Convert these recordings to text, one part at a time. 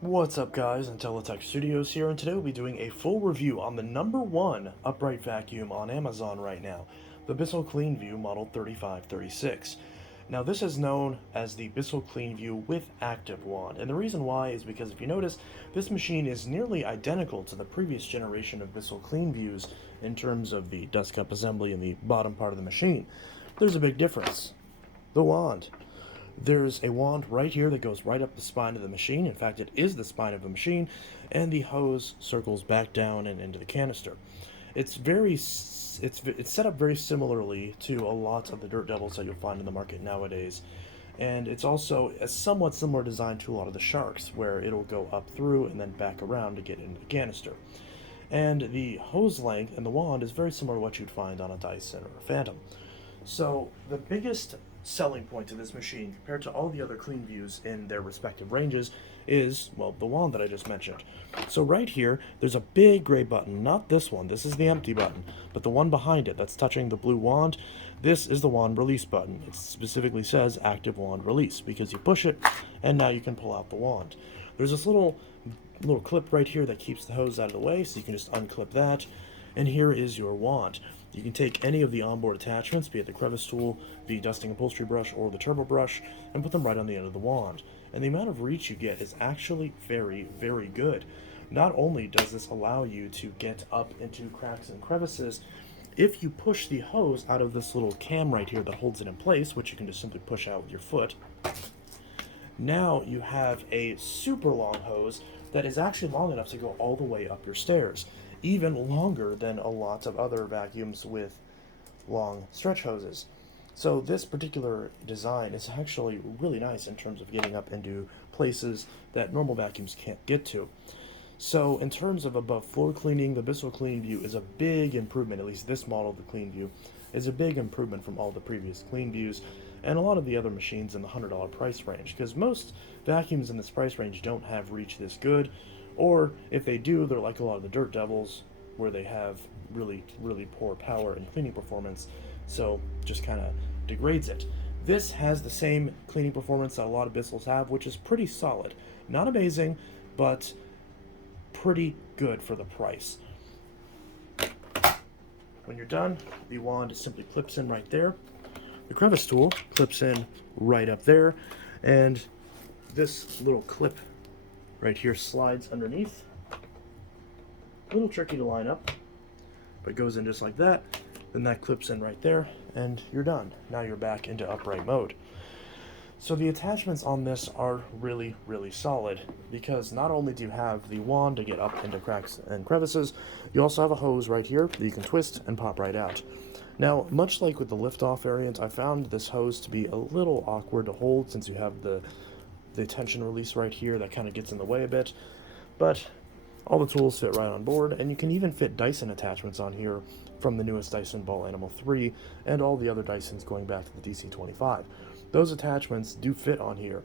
What's up guys, Intellitech Studios here, and today we'll be doing a full review on the #1 upright vacuum on Amazon right now, the Bissell CleanView Model 3536. Now this is known as the Bissell CleanView with ActiveWand, and the reason why is because if you notice, this machine is nearly identical to the previous generation of Bissell CleanViews in terms of the dust cup assembly in the bottom part of the machine. There's a big difference. The wand. There's a wand right here that goes right up the spine of the machine. In fact, it is the spine of the machine, and the hose circles back down and into the canister. It's set up very similarly to a lot of the Dirt Devils that you'll find in the market nowadays. And it's also a somewhat similar design to a lot of the Sharks, where it'll go up through and then back around to get into the canister. And the hose length and the wand is very similar to what you'd find on a Dyson or a Phantom. So the biggest selling point to this machine compared to all the other CleanViews in their respective ranges is, well, the wand that I just mentioned. So right here, there's a big gray button, not this one, this is the empty button, but the one behind it that's touching the blue wand, this is the wand release button. It specifically says ActiveWand Release because you push it and now you can pull out the wand. There's this little clip right here that keeps the hose out of the way, so you can just unclip that, and here is your wand. You can take any of the onboard attachments, be it the crevice tool, the dusting upholstery brush, or the turbo brush, and put them right on the end of the wand. And the amount of reach you get is actually very, very good. Not only does this allow you to get up into cracks and crevices, if you push the hose out of this little cam right here that holds it in place, which you can just simply push out with your foot, now you have a super long hose that is actually long enough to go all the way up your stairs, even longer than a lot of other vacuums with long stretch hoses. So this particular design is actually really nice in terms of getting up into places that normal vacuums can't get to. So in terms of above floor cleaning, the Bissell CleanView is a big improvement, at least this model of the CleanView is a big improvement from all the previous CleanViews and a lot of the other machines in the $100 price range, because most vacuums in this price range don't have reach this good, or if they do, they're like a lot of the Dirt Devils, where they have really, really poor power and cleaning performance, so just kind of degrades it. This has the same cleaning performance that a lot of Bissells have, which is pretty solid. Not amazing, but pretty good for the price. When you're done, the wand simply clips in right there. The crevice tool clips in right up there, and this little clip right here slides underneath. A little tricky to line up, but goes in just like that. Then that clips in right there, and you're done. Now you're back into upright mode. So the attachments on this are really, really solid, because not only do you have the wand to get up into cracks and crevices, you also have a hose right here that you can twist and pop right out. Now, much like with the lift-off variant, I found this hose to be a little awkward to hold since you have the tension release right here that kind of gets in the way a bit, but all the tools fit right on board, and you can even fit Dyson attachments on here from the newest Dyson Ball Animal 3 and all the other Dysons going back to the DC-25. Those attachments do fit on here.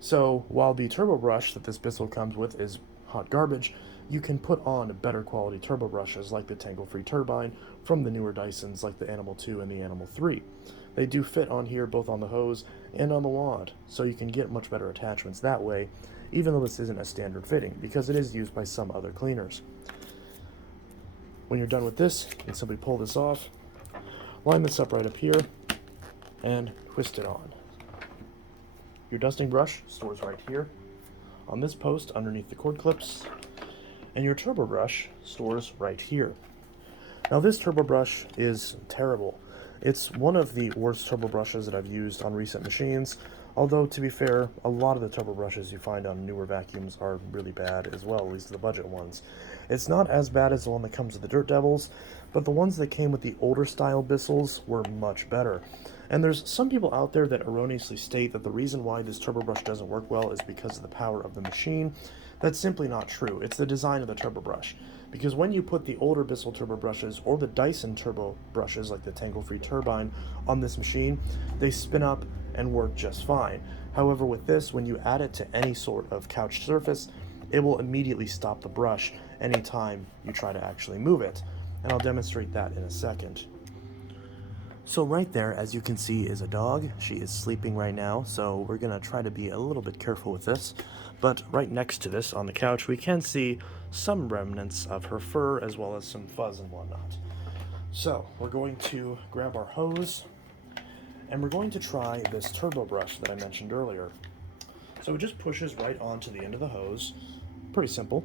So while the turbo brush that this Bissell comes with is hot garbage, you can put on better quality turbo brushes like the tangle-free turbine from the newer Dysons like the Animal 2 and the Animal 3. They do fit on here both on the hose and on the wand, so you can get much better attachments that way, even though this isn't a standard fitting, because it is used by some other cleaners. When you're done with this, you can simply pull this off, line this up right up here, and twist it on. Your dusting brush stores right here on this post underneath the cord clips, and your turbo brush stores right here. Now this turbo brush is terrible. It's one of the worst turbo brushes that I've used on recent machines, although to be fair, a lot of the turbo brushes you find on newer vacuums are really bad as well, at least the budget ones. It's not as bad as the one that comes with the Dirt Devils, but the ones that came with the older style Bissells were much better. And there's some people out there that erroneously state that the reason why this turbo brush doesn't work well is because of the power of the machine. That's simply not true. It's the design of the turbo brush. Because when you put the older Bissell turbo brushes or the Dyson turbo brushes like the tangle-free turbine on this machine, they spin up and work just fine. However, with this, when you add it to any sort of couch surface, it will immediately stop the brush anytime you try to actually move it. And I'll demonstrate that in a second. So right there, as you can see, is a dog. She is sleeping right now, so we're gonna try to be a little bit careful with this. But right next to this on the couch, we can see some remnants of her fur as well as some fuzz and whatnot. So we're going to grab our hose and we're going to try this turbo brush that I mentioned earlier. So it just pushes right onto the end of the hose. Pretty simple.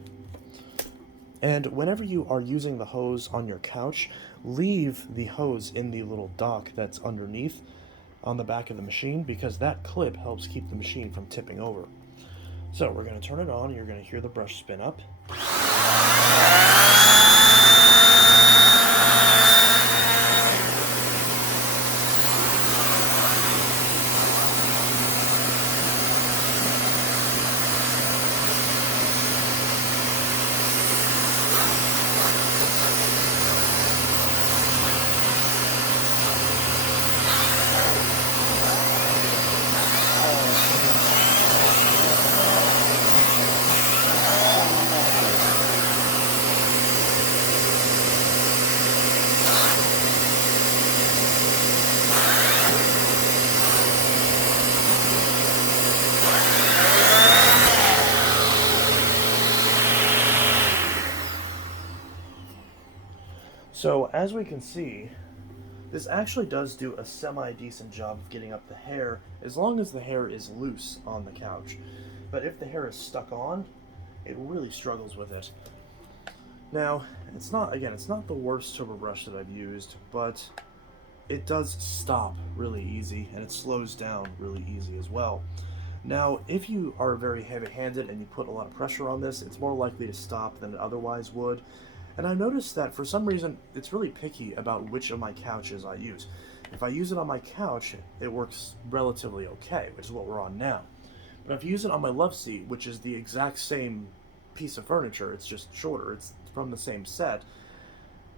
And whenever you are using the hose on your couch, leave the hose in the little dock that's underneath on the back of the machine, because that clip helps keep the machine from tipping over. So we're going to turn it on and you're going to hear the brush spin up. So as we can see, this actually does do a semi-decent job of getting up the hair, as long as the hair is loose on the couch. But if the hair is stuck on, it really struggles with it. Now, it's not the worst turbo brush that I've used, but it does stop really easy, and it slows down really easy as well. Now, if you are very heavy-handed and you put a lot of pressure on this, it's more likely to stop than it otherwise would. And I noticed that for some reason, it's really picky about which of my couches I use. If I use it on my couch, it works relatively okay, which is what we're on now. But if I use it on my love seat, which is the exact same piece of furniture, it's just shorter, it's from the same set,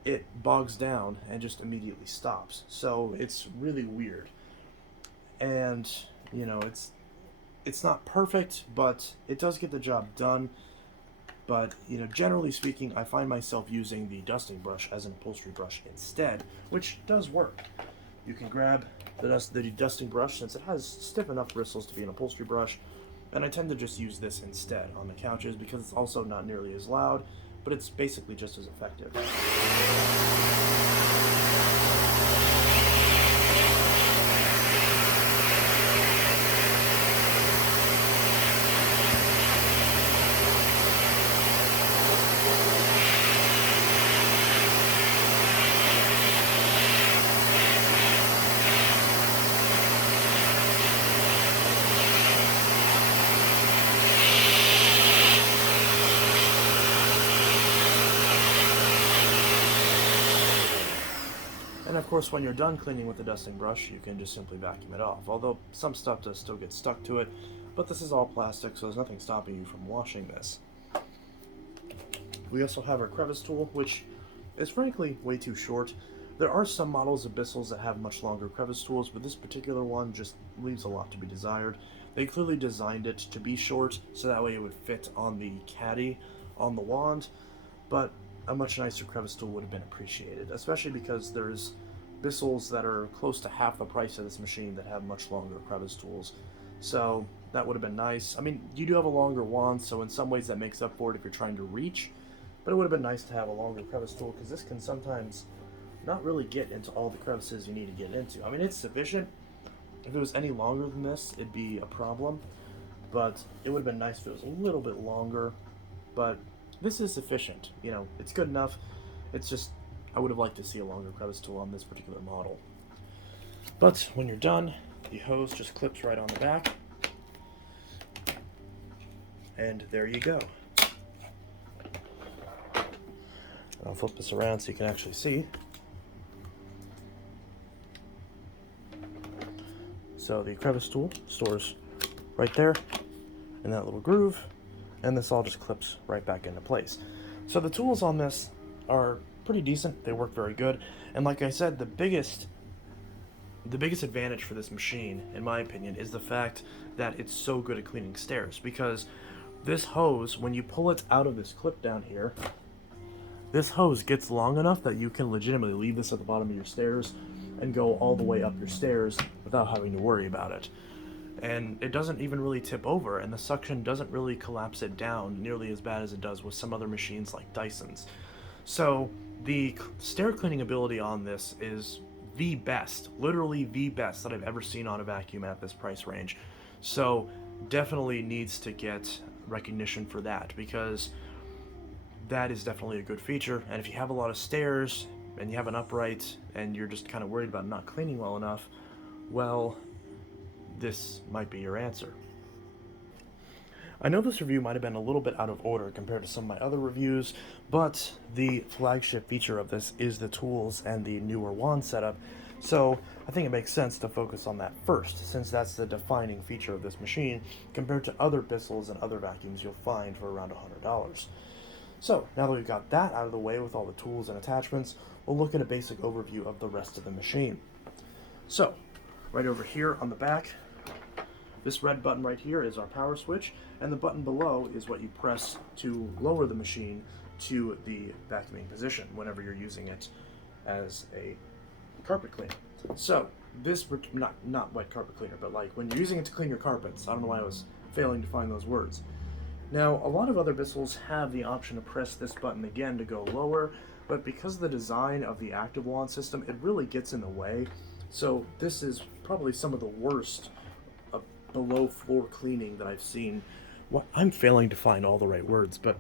it bogs down and just immediately stops. So it's really weird. And, you know, it's not perfect, but it does get the job done. But, you know, generally speaking, I find myself using the dusting brush as an upholstery brush instead, which does work. You can grab the dusting brush, since it has stiff enough bristles to be an upholstery brush, and I tend to just use this instead on the couches because it's also not nearly as loud, but it's basically just as effective. And of course, when you're done cleaning with the dusting brush, you can just simply vacuum it off, although some stuff does still get stuck to it, but this is all plastic, so there's nothing stopping you from washing this. We also have our crevice tool, which is frankly way too short. There are some models of Bissells that have much longer crevice tools, but this particular one just leaves a lot to be desired. They clearly designed it to be short, so that way it would fit on the caddy on the wand, but a much nicer crevice tool would have been appreciated, especially because there's Bissells that are close to half the price of this machine that have much longer crevice tools. So that would have been nice. I mean, you do have a longer wand, so in some ways that makes up for it if you're trying to reach, but it would have been nice to have a longer crevice tool, because this can sometimes not really get into all the crevices you need to get into. I mean, it's sufficient. If it was any longer than this, it'd be a problem, but it would have been nice if it was a little bit longer, but this is sufficient. You know, it's good enough. It's just, I would have liked to see a longer crevice tool on this particular model. But when you're done, the hose just clips right on the back, and there you go. I'll flip this around so you can actually see. So the crevice tool stores right there in that little groove, and this all just clips right back into place. So the tools on this are pretty decent. They work very good, and like I said, the biggest advantage for this machine, in my opinion, is the fact that it's so good at cleaning stairs, because this hose, when you pull it out of this clip down here, this hose gets long enough that you can legitimately leave this at the bottom of your stairs and go all the way up your stairs without having to worry about it. And it doesn't even really tip over, and the suction doesn't really collapse it down nearly as bad as it does with some other machines like Dyson's. So the stair cleaning ability on this is the best, literally the best that I've ever seen on a vacuum at this price range. So definitely needs to get recognition for that, because that is definitely a good feature. And if you have a lot of stairs and you have an upright and you're just kind of worried about not cleaning well enough, well, this might be your answer. I know this review might have been a little bit out of order compared to some of my other reviews, but the flagship feature of this is the tools and the newer wand setup, so I think it makes sense to focus on that first, since that's the defining feature of this machine compared to other Bissells and other vacuums you'll find for around $100. So, now that we've got that out of the way with all the tools and attachments, we'll look at a basic overview of the rest of the machine. So, right over here on the back, this red button right here is our power switch, and the button below is what you press to lower the machine to the vacuuming position whenever you're using it as a carpet cleaner. So this, not wet carpet cleaner, but like when you're using it to clean your carpets. I don't know why I was failing to find those words. Now, a lot of other Bissells have the option to press this button again to go lower, but because of the design of the ActiveWand system, it really gets in the way. So this is probably some of the worst below floor cleaning that I've seen. I'm failing to find all the right words, but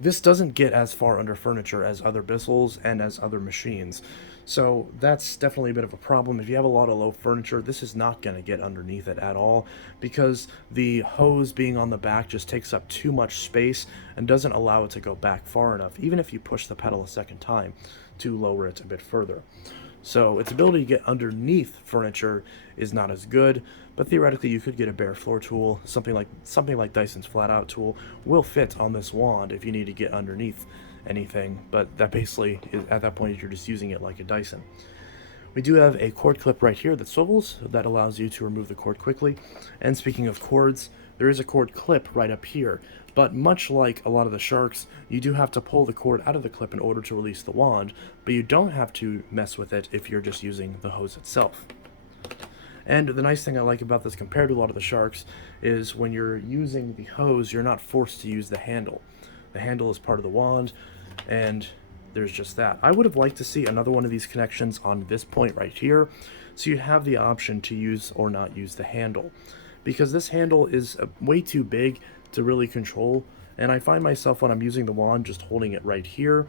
this doesn't get as far under furniture as other Bissells and as other machines. So that's definitely a bit of a problem. If you have a lot of low furniture, this is not going to get underneath it at all, because the hose being on the back just takes up too much space and doesn't allow it to go back far enough, even if you push the pedal a second time to lower it a bit further. So its ability to get underneath furniture is not as good, but theoretically you could get a bare floor tool. Something like Dyson's flat out tool will fit on this wand if you need to get underneath anything, but that basically is, at that point, you're just using it like a Dyson. We do have a cord clip right here that swivels, that allows you to remove the cord quickly. And speaking of cords, there is a cord clip right up here, but much like a lot of the Sharks, you do have to pull the cord out of the clip in order to release the wand, but you don't have to mess with it if you're just using the hose itself. And the nice thing I like about this compared to a lot of the Sharks is when you're using the hose, you're not forced to use the handle. The handle is part of the wand, and there's just that. I would have liked to see another one of these connections on this point right here, so you have the option to use or not use the handle, because this handle is way too big to really control, and I find myself when I'm using the wand just holding it right here,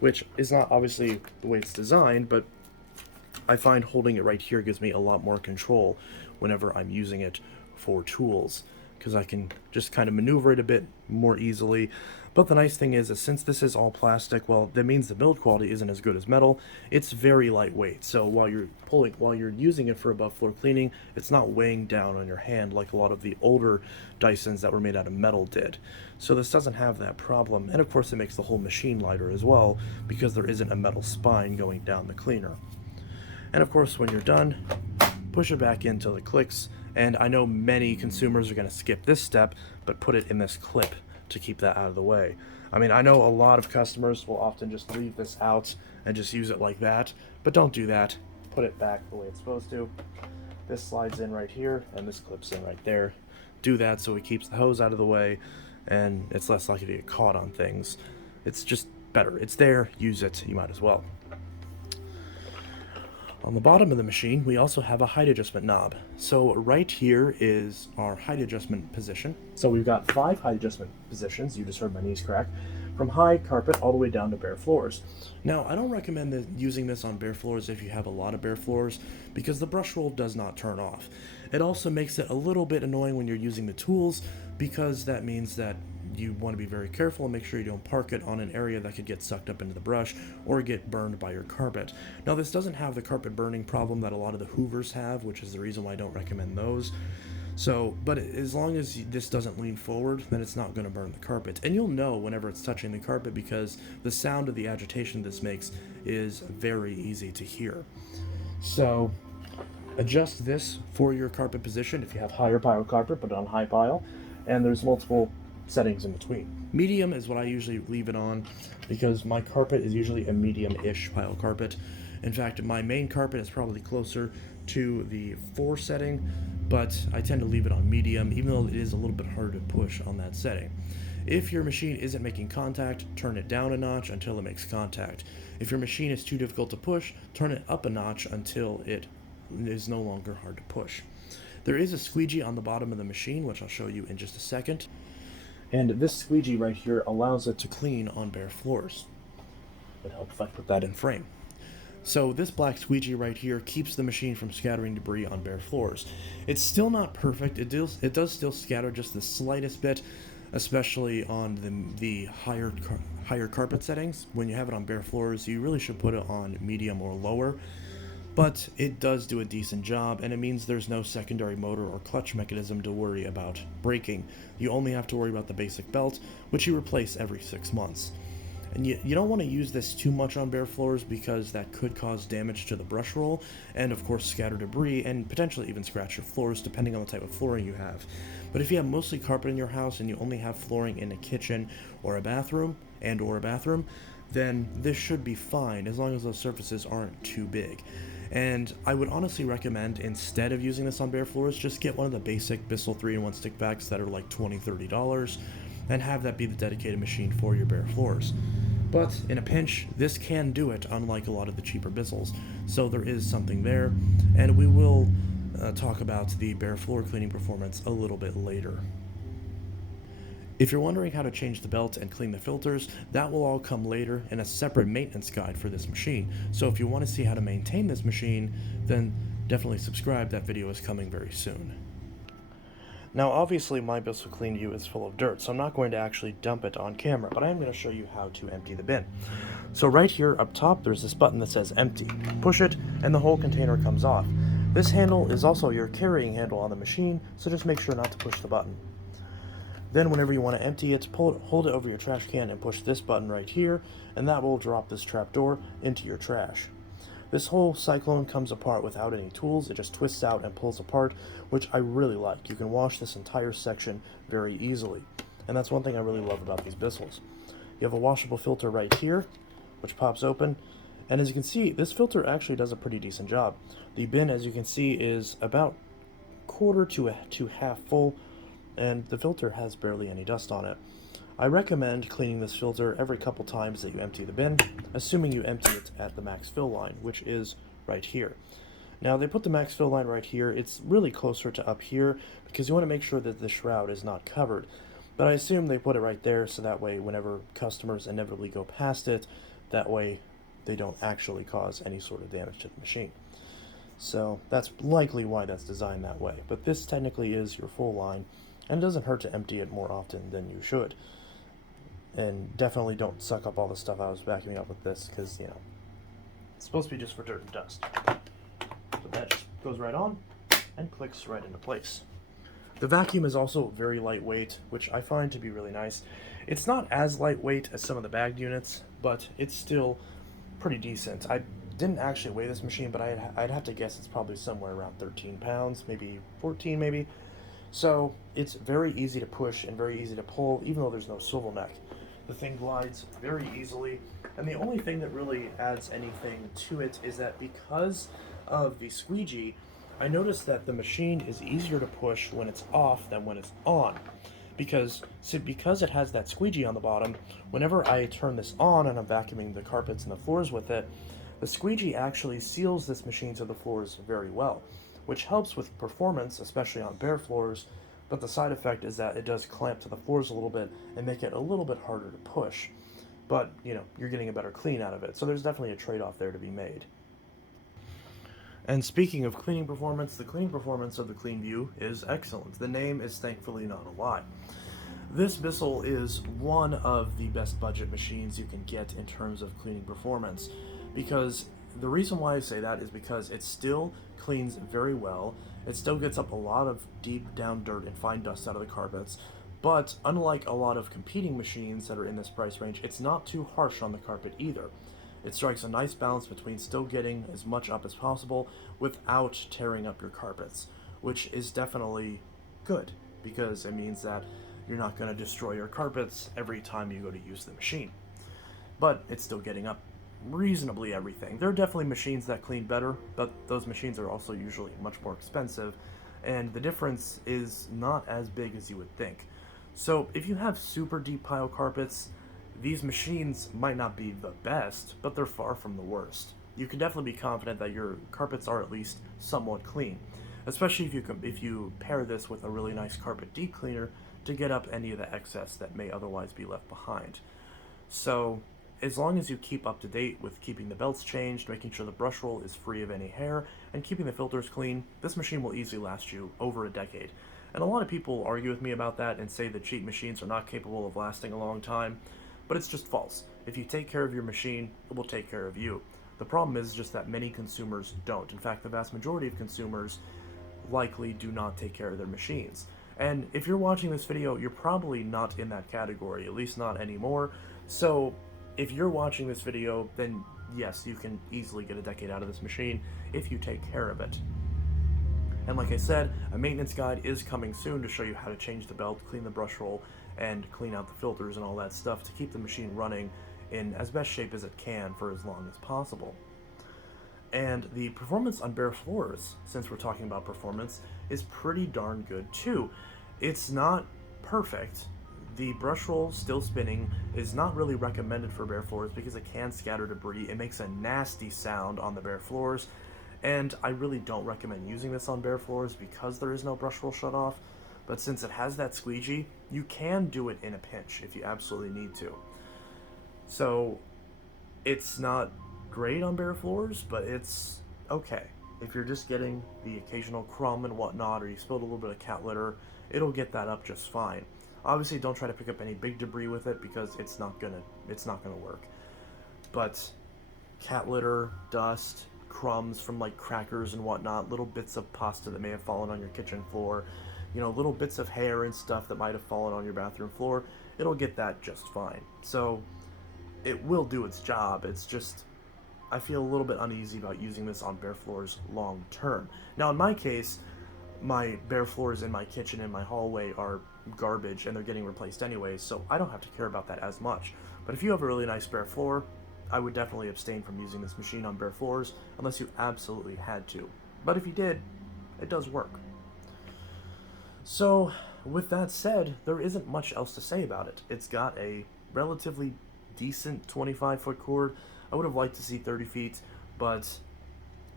which is not obviously the way it's designed, but I find holding it right here gives me a lot more control whenever I'm using it for tools, because I can just kind of maneuver it a bit more easily. But the nice thing is since this is all plastic, well, that means the build quality isn't as good as metal. It's very lightweight, so while you're using it for above floor cleaning, it's not weighing down on your hand like a lot of the older Dysons that were made out of metal did. So this doesn't have that problem, and of course it makes the whole machine lighter as well, because there isn't a metal spine going down the cleaner. And of course, when you're done, push it back in till it clicks, and I know many consumers are going to skip this step, but put it in this clip to keep that out of the way. I mean, I know a lot of customers will often just leave this out and just use it like that, but don't do that. Put it back the way it's supposed to. This slides in right here, and this clips in right there. Do that so it keeps the hose out of the way, and it's less likely to get caught on things. It's just better. It's there, use it, you might as well. On the bottom of the machine, we also have a height adjustment knob. So right here is our height adjustment position. So we've got 5 height adjustment positions. You just heard my knees crack. From high carpet all the way down to bare floors. Now, I don't recommend using this on bare floors if you have a lot of bare floors, because the brush roll does not turn off. It also makes it a little bit annoying when you're using the tools, because that means that you want to be very careful and make sure you don't park it on an area that could get sucked up into the brush or get burned by your carpet. Now, this doesn't have the carpet burning problem that a lot of the Hoovers have, which is the reason why I don't recommend those. So, but as long as this doesn't lean forward, then it's not going to burn the carpet. And you'll know whenever it's touching the carpet, because the sound of the agitation this makes is very easy to hear. So, adjust this for your carpet position. If you have higher pile carpet, put it on high pile, and there's multiple settings in between. Medium is what I usually leave it on, because my carpet is usually a medium-ish pile carpet, In fact, my main carpet is probably closer to the 4 setting, but I tend to leave it on medium, even though it is a little bit harder to push on that setting. If your machine isn't making contact, turn it down a notch until it makes contact. If your machine is too difficult to push, turn it up a notch until it is no longer hard to push. There is a squeegee on the bottom of the machine, which I'll show you in just a second. And this squeegee right here allows it to clean on bare floors. It helps if I put that in frame. So this black squeegee right here keeps the machine from scattering debris on bare floors. It's still not perfect. It does still scatter just the slightest bit, especially on the higher carpet settings. When you have it on bare floors, you really should put it on medium or lower. But it does do a decent job, and it means there's no secondary motor or clutch mechanism to worry about breaking. You only have to worry about the basic belt, which you replace every 6 months. And you don't want to use this too much on bare floors because that could cause damage to the brush roll, and of course scatter debris, and potentially even scratch your floors depending on the type of flooring you have. But if you have mostly carpet in your house and you only have flooring in a kitchen or a bathroom, then this should be fine as long as those surfaces aren't too big. And I would honestly recommend, instead of using this on bare floors, just get one of the basic Bissell 3-in-1 stick vacs that are like $20–$30 and have that be the dedicated machine for your bare floors. But in a pinch, this can do it, unlike a lot of the cheaper Bissells. So there is something there, and we will talk about the bare floor cleaning performance a little bit later. If you're wondering how to change the belt and clean the filters, that will all come later in a separate maintenance guide for this machine. So if you want to see how to maintain this machine, then definitely subscribe. That video is coming very soon. Now obviously my Bissell CleanView is full of dirt, so I'm not going to actually dump it on camera, but I am going to show you how to empty the bin. So right here up top there's this button that says empty. Push it and the whole container comes off. This handle is also your carrying handle on the machine, so just make sure not to push the button. Then whenever you want to empty it, hold it over your trash can and push this button right here, and that will drop this trapdoor into your trash. This whole cyclone comes apart without any tools. It just twists out and pulls apart, which I really like. You can wash this entire section very easily, and that's one thing I really love about these Bissells. You have a washable filter right here, which pops open, and as you can see, this filter actually does a pretty decent job. The bin, as you can see, is about quarter to half full, and the filter has barely any dust on it. I recommend cleaning this filter every couple times that you empty the bin, assuming you empty it at the max fill line, which is right here. Now they put the max fill line right here. It's really closer to up here because you want to make sure that the shroud is not covered. But I assume they put it right there so that way whenever customers inevitably go past it, that way they don't actually cause any sort of damage to the machine. So that's likely why that's designed that way. But this technically is your full line, and it doesn't hurt to empty it more often than you should. And definitely don't suck up all the stuff I was vacuuming up with this, because, you know, it's supposed to be just for dirt and dust. So that just goes right on and clicks right into place. The vacuum is also very lightweight, which I find to be really nice. It's not as lightweight as some of the bagged units, but it's still pretty decent. I didn't actually weigh this machine, but I'd have to guess it's probably somewhere around 13 pounds, maybe 14 maybe. So it's very easy to push and very easy to pull, even though there's no swivel neck. The thing glides very easily, and the only thing that really adds anything to it is that because of the squeegee, I noticed that the machine is easier to push when it's off than when it's on. Because it has that squeegee on the bottom, whenever I turn this on and I'm vacuuming the carpets and the floors with it, the squeegee actually seals this machine to the floors very well, which helps with performance, especially on bare floors, but the side effect is that it does clamp to the floors a little bit and make it a little bit harder to push. But, you know, you're getting a better clean out of it, so there's definitely a trade-off there to be made. And speaking of cleaning performance, the cleaning performance of the CleanView is excellent. The name is thankfully not a lie. This Bissell is one of the best budget machines you can get in terms of cleaning performance, because the reason why I say that is because it still cleans very well. It still gets up a lot of deep down dirt and fine dust out of the carpets, but unlike a lot of competing machines that are in this price range, it's not too harsh on the carpet either. It strikes a nice balance between still getting as much up as possible without tearing up your carpets, which is definitely good, because it means that you're not going to destroy your carpets every time you go to use the machine. But it's still getting up reasonably everything. There are definitely machines that clean better, but those machines are also usually much more expensive, and the difference is not as big as you would think. So if you have super deep pile carpets, these machines might not be the best, but they're far from the worst. You can definitely be confident that your carpets are at least somewhat clean, especially if you pair this with a really nice carpet deep cleaner to get up any of the excess that may otherwise be left behind. So as long as you keep up to date with keeping the belts changed, making sure the brush roll is free of any hair, and keeping the filters clean, this machine will easily last you over a decade. And a lot of people argue with me about that and say that cheap machines are not capable of lasting a long time, but it's just false. If you take care of your machine, it will take care of you. The problem is just that many consumers don't. In fact, the vast majority of consumers likely do not take care of their machines. And if you're watching this video, you're probably not in that category, at least not anymore. So if you're watching this video, then yes, you can easily get a decade out of this machine if you take care of it. And like I said, a maintenance guide is coming soon to show you how to change the belt, clean the brush roll, and clean out the filters and all that stuff to keep the machine running in as best shape as it can for as long as possible. And the performance on bare floors, since we're talking about performance, is pretty darn good too. It's not perfect. The brush roll still spinning is not really recommended for bare floors because it can scatter debris. It makes a nasty sound on the bare floors, and I really don't recommend using this on bare floors because there is no brush roll shut off. But since it has that squeegee, you can do it in a pinch if you absolutely need to. So it's not great on bare floors, but it's okay. If you're just getting the occasional crumb and whatnot, or you spilled a little bit of cat litter, it'll get that up just fine. Obviously, don't try to pick up any big debris with it because it's not gonna work. But cat litter, dust, crumbs from like crackers and whatnot, little bits of pasta that may have fallen on your kitchen floor, little bits of hair and stuff that might have fallen on your bathroom floor, it'll get that just fine. So it will do its job. It's just I feel a little bit uneasy about using this on bare floors long term. Now in my case, my bare floors in my kitchen and my hallway are garbage and they're getting replaced anyway, so I don't have to care about that as much. But if you have a really nice bare floor, I would definitely abstain from using this machine on bare floors unless you absolutely had to. But if you did, it does work. So with that said, there isn't much else to say about it. It's got a relatively decent 25-foot cord. I would have liked to see 30 feet, but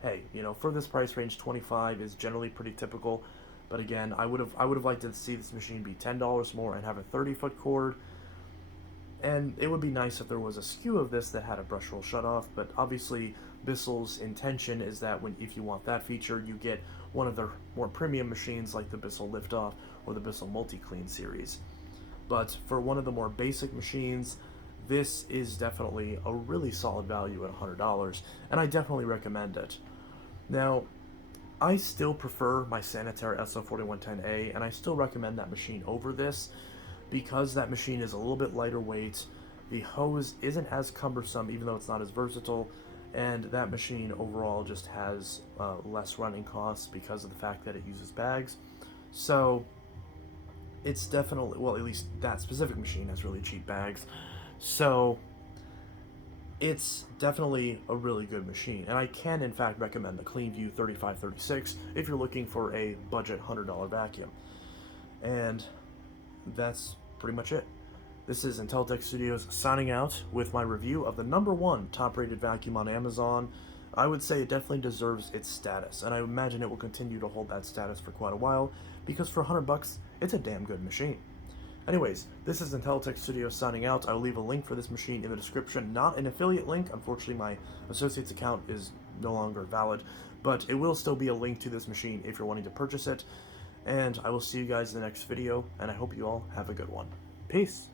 hey, for this price range, 25 is generally pretty typical. But again, I would have liked to see this machine be $10 more and have a 30-foot cord. And it would be nice if there was a SKU of this that had a brush roll shutoff, but obviously Bissell's intention is that if you want that feature, you get one of their more premium machines like the Bissell Liftoff or the Bissell Multi-Clean series. But for one of the more basic machines, this is definitely a really solid value at $100, and I definitely recommend it. Now, I still prefer my Sanitaire SO4110A, and I still recommend that machine over this because that machine is a little bit lighter weight, the hose isn't as cumbersome even though it's not as versatile, and that machine overall just has less running costs because of the fact that it uses bags. So it's definitely, well, at least that specific machine has really cheap bags. So it's definitely a really good machine, and I can in fact recommend the CleanView 3536 if you're looking for a budget $100 vacuum. And that's pretty much it. This is Intellitech Studios signing out with my review of the #1 top-rated vacuum on Amazon. I would say it definitely deserves its status, and I imagine it will continue to hold that status for quite a while, because for $100, it's a damn good machine. Anyways, this is Intellitech Studios signing out. I will leave a link for this machine in the description. Not an affiliate link. Unfortunately, my associate's account is no longer valid, but it will still be a link to this machine if you're wanting to purchase it. And I will see you guys in the next video, and I hope you all have a good one. Peace!